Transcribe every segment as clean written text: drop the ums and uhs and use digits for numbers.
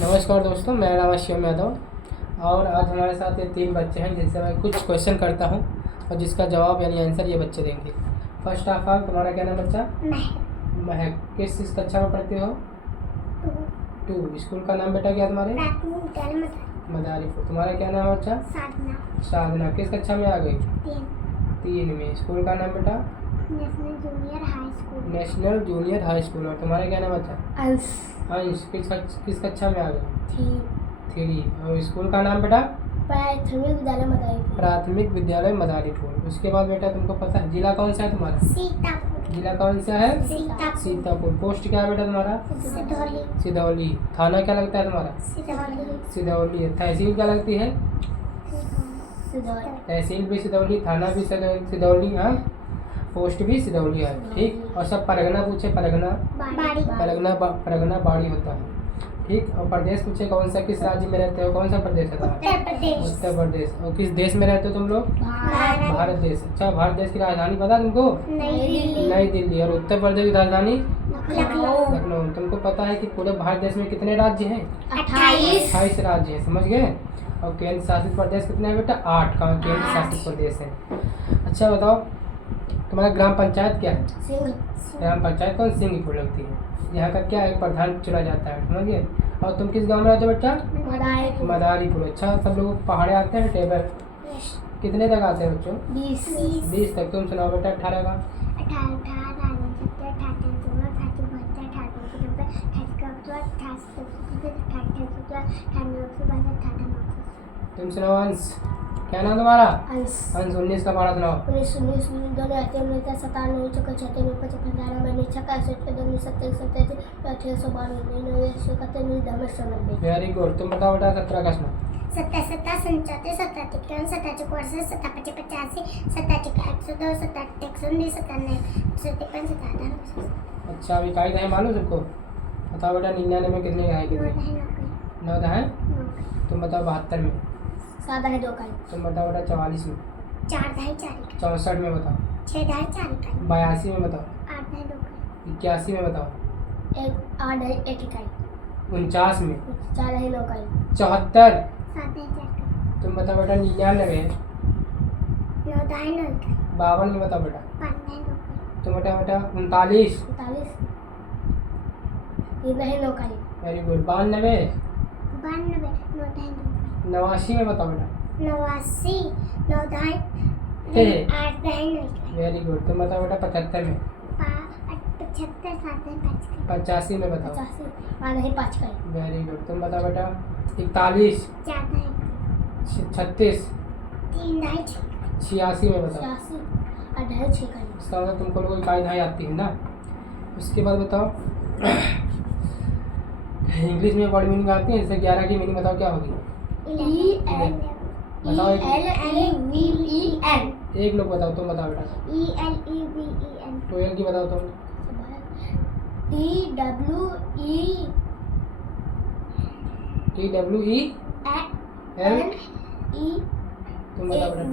नमस्कार दोस्तों, मेरा नाम है शिवम यादव और आज हमारे साथ ये 3 बच्चे हैं जिनसे मैं कुछ क्वेश्चन करता हूँ और जिसका जवाब यानी आंसर ये बच्चे देंगे। फर्स्ट ऑफ ऑल, तुम्हारा क्या नाम बच्चा? महक। किस कक्षा में पढ़ते हो? 2। स्कूल का नाम बेटा क्या तुम्हारे? मदारीपुर। तुम्हारा क्या नाम है बच्चा? साधना। किस कक्षा में आ गई? 3 में। स्कूल का नाम बेटा? National junior high school. और तुम्हारा क्या नाम बच्चा? अंश। किस कक्षा में आ गए? 3। और स्कूल का नाम बेटा? प्राथमिक विद्यालय मदारीपुर। उसके बाद बेटा तुमको पता है जिला कौन सा है तुम्हारा? सीतापुर। जिला कौन सा है? सीतापुर। पोस्ट क्या है बेटा तुम्हारा? सिधौली। थाना क्या लगता है तुम्हारा? सिधौली। तहसील क्या लगती है? तहसील भी सिधौली, थाना भी सिधौली, हाँ, पोस्ट भी सिधौली है। ठीक। और सब परगना पूछे, परगना बाड़ी होता है। ठीक। और प्रदेश पूछे कौन सा, किस राज्य में रहते हो? कौन सा प्रदेश है तुम्हारा? उत्तर प्रदेश। और किस देश में रहते हो तुम लोग? भारत देश। अच्छा, भारत देश की राजधानी पता तुमको? नई दिल्ली। और उत्तर प्रदेश की राजधानी? लखनऊ। तुमको पता है कि पूरे भारत देश में कितने राज्य हैं? 28 राज्य हैं। समझ गए? और केंद्र शासित प्रदेश कितने हैं बेटा? 8 का केंद्र शासित प्रदेश है। अच्छा बताओ, तुम्हारा ग्राम पंचायत क्या है? ग्राम पंचायत कौन? सिंहपुर लगती है। यहाँ का क्या है? प्रधान चुना जाता है। समझ गए? और तुम किस गांव में रहते हो बच्चा? मदारीपुर। अच्छा, सब लोग पहाड़े आते हैं टेबल कितने तक आते हैं बच्चों? 20 तक। तुम सुनाओ बेटा 18 का। तुम सुनाओ अंश। क्या नाम तुम्हारा? अंश। 19 का पढ़ा सुनाओ। 19 वेरी गुड। तुम बताओ बेटा 17 का सुनाओ। 17 अच्छा, अभी इकाई दहाई मालूम सबको? बताओ बेटा 99 में कितनी इकाई कितनी? 9 दहाई। तुम बताओ 72 में? 7 दहाई 2 इकाई। तुम बताओ बेटा 44 में? 4 दहाई 4 इकाई। 64 में बताओ? 6 दहाई 4 इकाई। 82 में बताओ? 8 दहाई 2 इकाई। 81 में बताओ? 8 दहाई 1 इकाई। 49 में? 4 दहाई 9 इकाई। 74? 7 दहाई 4 इकाई। तुम बताओ बेटा 99 में? 9 दहाई 9 इकाई। 52 में बताओ बेटा? 5 दहाई 2 इकाई। तुम बेटा 39? 3 दहाई 9 इकाई। Very good. 92? 92 9 दहाई 2 इकाई। 89 में बताओ बेटा? 89 9 दहाई 8 दहाई 9 इकाई। Very good. तुम बताओ बेटा 75 में? 75 7 दहाई 5 इकाई। 85 में बताओ? 85 8 दहाई 5 इकाई। Very good. तुम बताओ बेटा 41? 4 दहाई इकाई। 36? 3 दहाई 6 इकाई। 86 में बताओ? 86 8 दहाई 6 इकाई। इसका मतलब तुमको लोग इकाई दहाई आती है ना। उसके बाद बताओ इंग्लिश में वर्ड मीनिंग आती है, जैसे 11 की मीनिंग बताओ क्या होगी? बताओ एक लोग बताओ। तुम बताओ बेटा? 12 की बताओ तुम? TWEL। तुम बताओ बेटा?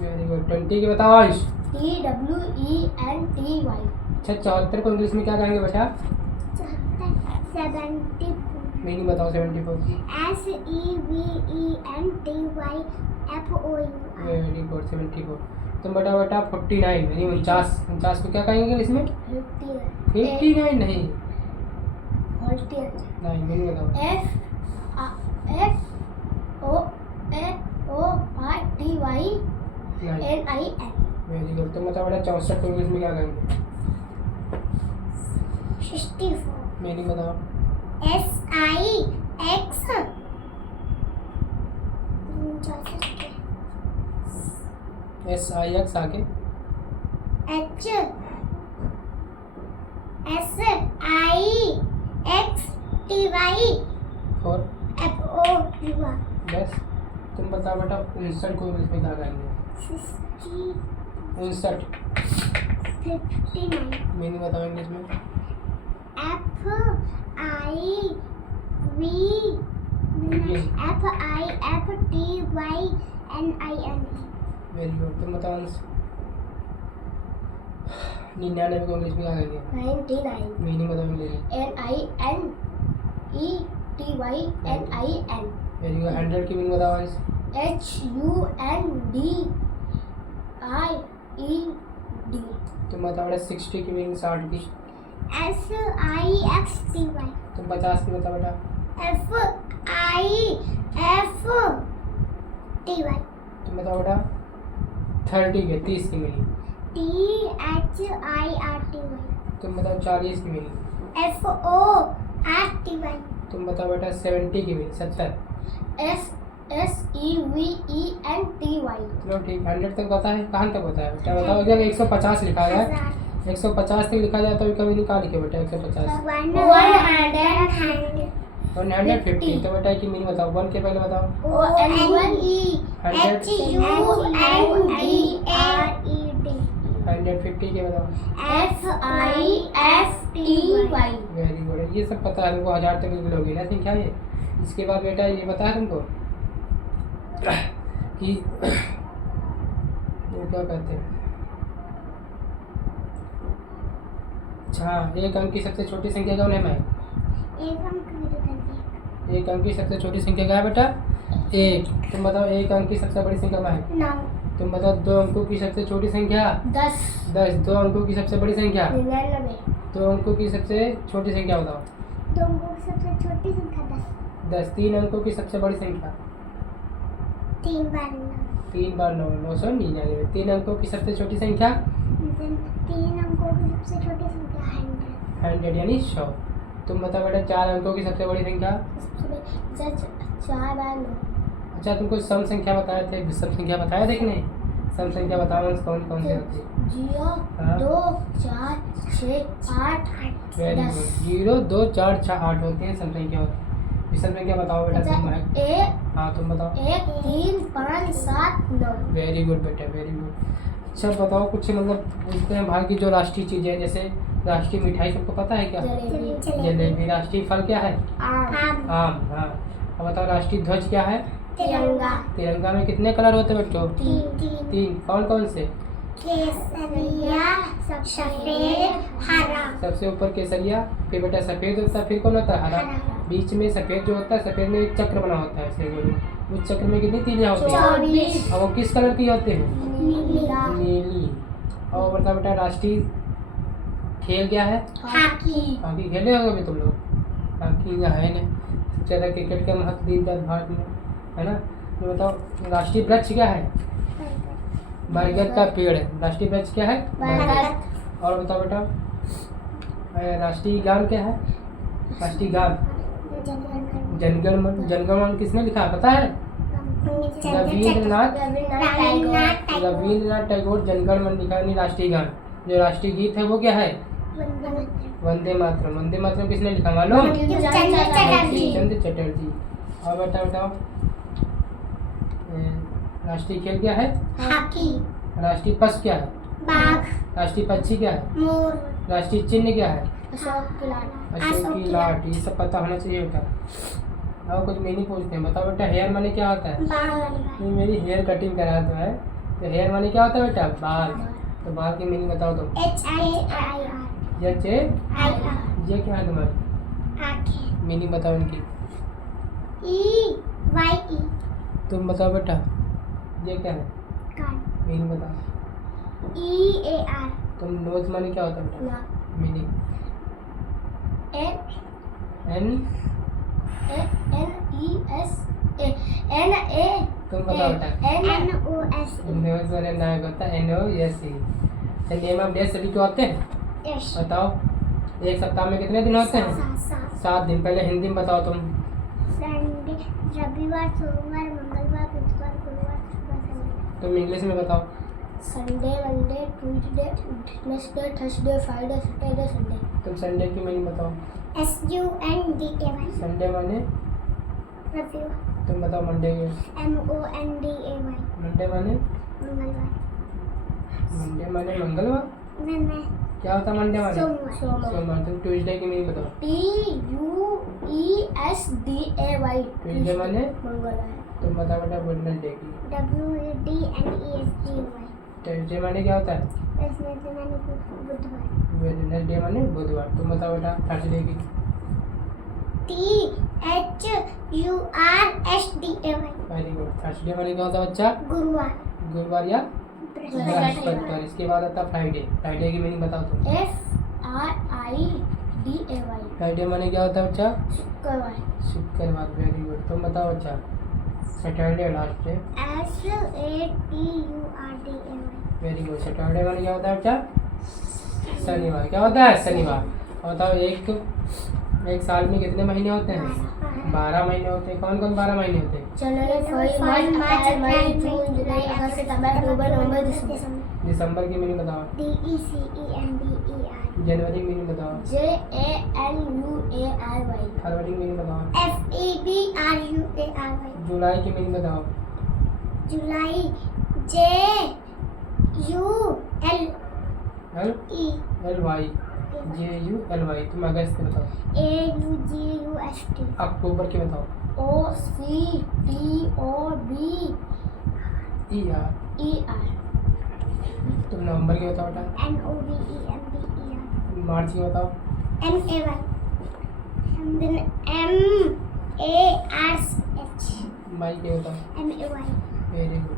Very good. 20 की बताओ अंश? TWENTY। अच्छा, 74 को इंग्लिश में क्या कहेंगे बेटा? 74 मीनिंग बताओ 74 की? SEVENTYFOU। Very good. 74। तुम बताओ बेटा 49 यानी 49 को क्या कहेंगे इंग्लिश में? 59 नहीं, मीनिंग बताओ? FORTYNIN। Very good. तुम बताओ बेटा 64 को इंग्लिश में क्या कहेंगे? 64 मीनिंग बताओ? SIX आगे? और FOUR। बस। तुम बताओ बेटा 59 को इंग्लिश में क्या कहेंगे? 59 59। मीनिंग बताओ इंग्लिश में? FIVFIFTYNIN। Very good. तुम बताओ अंश? 99 को इंग्लिश में क्या कहेंगे? 99 मीनिंग बताओ इंग्लिश में। NINETYNIN very good. 100 की मीनिंग बताओ गाइस। HUNDIED तुम बताओ बेटा 60 की मीनिंग, 60 की। SIXTY तुम 50 की बताओ बेटा। FIFTY तुम बताओ बेटा 30 की, 30 की मीनिंग। THIRTY तुम बताओ 40 की मीनिंग। FORTY तुम बताओ बेटा 70 की मीनिंग, 70। SEVENTY चलो ठीक, 100 तक पता है, कहाँ तक पता है बेटा बताओ। अगर 150 लिखा है, 150 तक लिखा जाए तो इसका मीनिंग कहाँ लिखे बेटा? 150 150। तो बेटा की मीनिंग बताओ। 1 के पहले बताओ। ONEHUNDRED 150 के बताओ। FIFTY very good. ये सब पता है तुमको, 1000 तक लिख लोगे ना संख्या ये। इसके बाद बेटा ये पता है तुमको कि वो क्या कहते हैं। अच्छा, एक अंक की सबसे छोटी संख्या कौन है मैं? एक अंक की सबसे छोटी संख्या क्या है बेटा? 1। तुम बताओ एक अंक की सबसे बड़ी संख्या क्या है? 9 तुम बताओ 2 अंकों की सबसे छोटी संख्या? 10 10। 2 अंकों की सबसे बड़ी संख्या? 99 2 अंकों की सबसे छोटी संख्या बताओ। 2 अंकों की सबसे छोटी संख्या 10। 3 अंकों की सबसे बड़ी संख्या? 3 बार 3 बार 9, 999। 3 अंकों की सबसे छोटी संख्या? 3 अंकों की सबसे छोटी संख्या 100 यानी 100। तुम बताओ बेटा 4 अंकों की सबसे बड़ी संख्या? 4 बार 9 अच्छा, तुमको सम संख्या बताए थे, सम संख्या बताया देखने। सम संख्या बताओ कौन कौन सी होती है? 0 हाँ। 2 4 6 8 वेरी 10 गुड। 0 2 4 6 8 होती है सम संख्या होती है। विषम संख्या बताओ बेटा तुम। हाँ तुम बताओ। 1 3 5 7 9 वेरी गुड बेटा, वेरी गुड। अच्छा बताओ कुछ, मतलब पूछते हैं भारत की जो राष्ट्रीय चीज़ें हैं, जैसे राष्ट्रीय मिठाई सबको पता है क्या? जलेबी जलेबी। राष्ट्रीय फल क्या है? आम आम। हाँ। अब बताओ राष्ट्रीय ध्वज क्या है? तिरंगा तिरंगा में कितने कलर होते हैं बच्चों? 3 3। कौन कौन से? केसरिया सफेद हरा सबसे ऊपर केसरिया, फिर बेटा सफेद होता है, फिर कौन होता है? हरा। बीच में सफेद जो होता है, सफेद में एक चक्र बना होता है ऐसे गोल। उस चक्र में कितनी तीलियां होती हैं? 24 और वो किस कलर की होते हैं? नीला नीली। और बताओ बेटा राष्ट्रीय खेल क्या है? हॉकी हॉकी खेले होगे भी तुम लोग। हॉकी यहाँ है नहीं, सबसे ज़्यादा क्रिकेट का महत्व दिया जाता है भारत में, है ना। तो बताओ राष्ट्रीय वृक्ष क्या है? बरगद का पेड़ है। राष्ट्रीय वृक्ष क्या है? बरगद और बताओ बेटा राष्ट्रीय गान क्या है? राष्ट्रीय गान जनगण मन। जनगण मन किसने लिखा पता है? रविंद्रनाथ टैगोर जनगण मन लिखा है राष्ट्रीय गान। जो राष्ट्रीय गीत है वो क्या है? वंदे मातरम। वंदे मातरम किसने लिखा मालूम? चंद्र चटर्जी। और बेटा बताओ राष्ट्रीय खेल क्या है? हॉकी राष्ट्रीय पशु क्या है? बाघ राष्ट्रीय पक्षी क्या है? मोर राष्ट्रीय चिन्ह क्या है? अशोक की लाट अशोक की लाट। ये सब पता होना चाहिए बेटा। अब कुछ मीनिंग पूछते हैं, बताओ बेटा हेयर माने क्या होता है? ये मेरी हेयर कटिंग करा दो है, तो हेयर माने क्या होता है बेटा? बाल। तो बाल की मीनिंग बताओ तुम। HIR ये ये क्या है तुम्हारी? मीनिंग बताओ इनकी। EYE तुम बताओ बेटा ये क्या है? मीनिंग बताओ। EAR तुम नोज माने क्या होता है बेटा? मीनिंग। एन तुम बताओ बेटा। NOS नोज वाले नायक होता है NOS। नेम ऑफ डे सभी क्यों होते हैं बताओ? एक सप्ताह में कितने दिन होते हैं? 7 दिन। पहले हिंदी में बताओ तुम। संडे रविवार सोमवार मंगलवार बुधवार गुरुवार शुक्रवार शनिवार। तुम इंग्लिश में बताओ। Sunday Monday Tuesday Wednesday Thursday Friday Saturday Sunday. तुम संडे की मीनिंग बताओ। SUNDAY संडे माने? रविवार तुम बताओ मंडे की। MONDAY मंडे माने? मंगलवार मंडे माने मंगलवार। नहीं क्या होता है मंडे माने? सोमवार सोमवार। तुम ट्यूसडे की मीनिंग बताओ। TUESDAY ट्यूसडे माने? मंगलवार। तुम बताओ बेटा वेडनेसडे की। WEDNESDAY ट्यूसडे माने क्या होता है? वेडनेसडे माने बुधवार। वेडनेसडे माने बुधवार। तुम बताओ बेटा थर्सडे की। THURSDAY। Very good. थर्सडे माने क्या होता है बच्चा? गुरुवार। गुरुवार या बृहस्पतिवार। बृहस्पतिवार। इसके बाद आता है फ्राइडे। फ्राइडे की मीनिंग बताओ तुम। FRIDAY। फ्राइडे माने क्या होता है बच्चा? शुक्रवार। शुक्रवार। Very good. तुम बताओ बच्चा Saturday last day. SATURDAY। Very good. Saturday माने क्या होता है बच्चा? शनिवार। क्या होता है? शनिवार। और बताओ एक साल में कितने महीने होते हैं? 12 महीने होते हैं। कौन कौन 12 महीने होते हैं? जनवरी, फरवरी, मार्च, अप्रैल, मई, जून, जुलाई, अगस्त, सितंबर, अक्टूबर, नवंबर, दिसंबर। दिसंबर की मीनिंग बताओ। DECEMBER। जनवरी की मीनिंग बताओ। JANUARY। फरवरी की मीनिंग बताओ। FEBRUARY। जुलाई की मीनिंग बताओ। जुलाई JULY। JULY। तुम अगस्त की बताओ। AUGUST। अक्टूबर की बताओ। OCTOBER। तुम नवंबर की बताओ बेटा। NOVEMBER। मार्च की बताओ। MAY। then MARCH। मई की बताओ। MAY। Very good.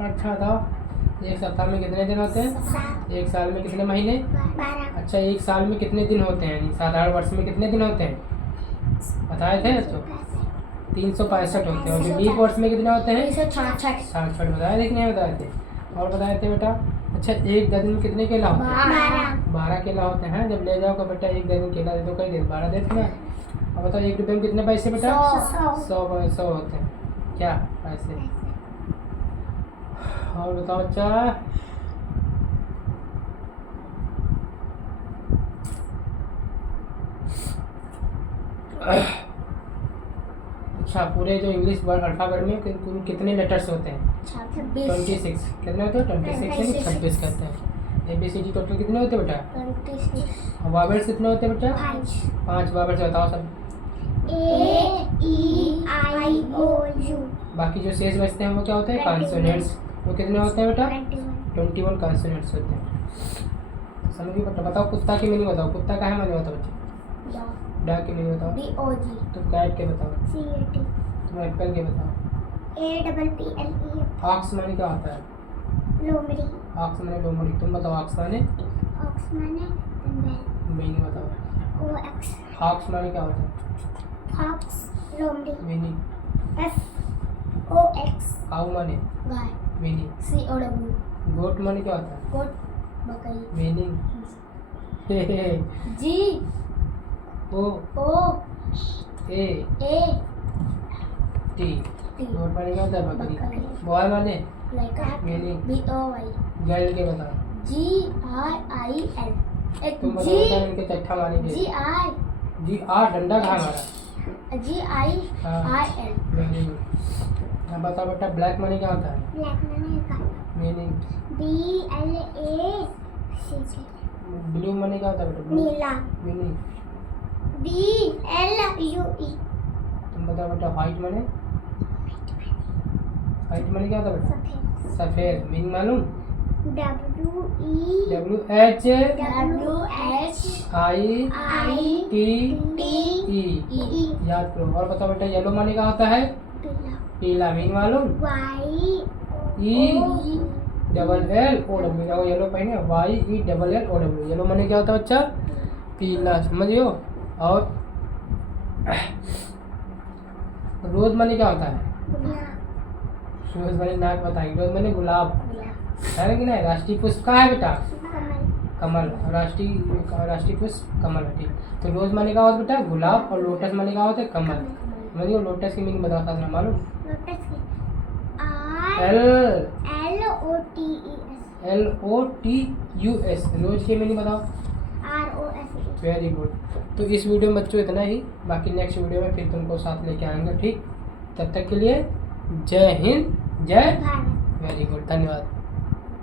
अच्छा बताओ एक सप्ताह में कितने दिन होते हैं? 7 एक साल में कितने महीने? 12 अच्छा एक साल में कितने दिन होते हैं? यानी साधारण वर्ष में कितने दिन होते हैं बताए थे बच्चों? 365 होते हैं। और जो लीप वर्ष में कितने होते हैं? 366। 66 बताए थे कि नहीं बताए थे? और बताए थे बेटा। अच्छा एक दर्जन में कितने केला होते हैं? 12 केला होते हैं। जब ले जाओगे बेटा एक दर्जन केला दे दो कई दिन 12 देते ना। और बताओ 1 रुपये में कितने पैसे बेटा? 100 होते हैं। क्या पैसे? और बताओ बच्चा अच्छा पूरे जो इंग्लिश वर्ड अल्फाबेट में कुल कितने लेटर्स होते हैं? 26। कितने होते हैं? 26 यानी 26 कहते हैं। ABCD टोटल कितने होते हैं बेटा? 26। और वावेल्स कितने होते हैं बेटा? 5 वावेल्स बताओ सब। AEIOU। बाकी जो शेष बचते हैं वो क्या होते हैं? कॉन्सोनेंट्स। वो कितने होते हैं बेटा? 21। 21 कॉन्सोनेंट्स होते हैं। समझ गए बेटा? बताओ कुत्ता की मीनिंग बताओ। कुत्ता का है माने बताओ बच्चे। डॉग की मीनिंग बताओ। DOG। तुम कैट के बताओ। CAT। तुम एप्पल के बताओ। APPLE। ऑक्स माने क्या होता है? लोमड़ी। ऑक्स माने लोमड़ी। तुम बताओ ऑक्स माने ऑक्स माने मीनिंग बताओ। OX। ऑक्स माने क्या होता है? फॉक्स। लोमड़ी। मीनिंग। FOX। काऊ माने गाय। मीनिंग। COW। गोट माने क्या होता है? गोट। बकरी। मीनिंग। GOAT। गोट माने क्या होता है? बकरी। बकरी। बॉय माने लड़का। मीनिंग। BOY। गर्ल के बताओ। GRIL। तुम बताओ बेटा इनके चट्ठा माने GI। जी आ डंडा कहाँ मारा? GIL। Very good. अब बताओ बेटा ब्लैक माने क्या होता है? ब्लैक माने काला। मीनिंग। BLACK। ब्लू माने क्या होता है बेटा? ब्लू नीला। मीनिंग। BLUE। तुम बताओ बेटा व्हाइट माने? व्हाइट माने क्या होता है बेटा? सफेद। सफेद। मीनिंग मालूम? WE। WH WHITE। याद करो। और बताओ बेटा येलो माने क्या होता है? पीला। पीला। मीनिंग मालूम? ELLOW। येलो पहने YELLOW। येलो माने क्या होता है बच्चा? पीला। समझियो। और रोज माने क्या होता है? गुलाब। रोज माने नाक बताएंगे। रोज माने गुलाब गुलाब। है कि नहीं? राष्ट्रीय पुष्प कहाँ है बेटा? कमल। कमल। राष्ट्रीय पुष्प कमल है। ठीक। तो रोज माने क्या होता है बेटा? गुलाब। और लोटस माने क्या होता है? कमल। समझिए लोटस की मीनिंग बताओ साथ में मालूम? लोटस की LOTUS। रोज की मीनिंग बताओ। ROSE। Very good. तो इस वीडियो में बच्चों इतना ही। बाकी नेक्स्ट वीडियो में फिर तुमको साथ लेके आएंगे। ठीक। तब तक के लिए जय हिंद जय भारत। Very good. धन्यवाद।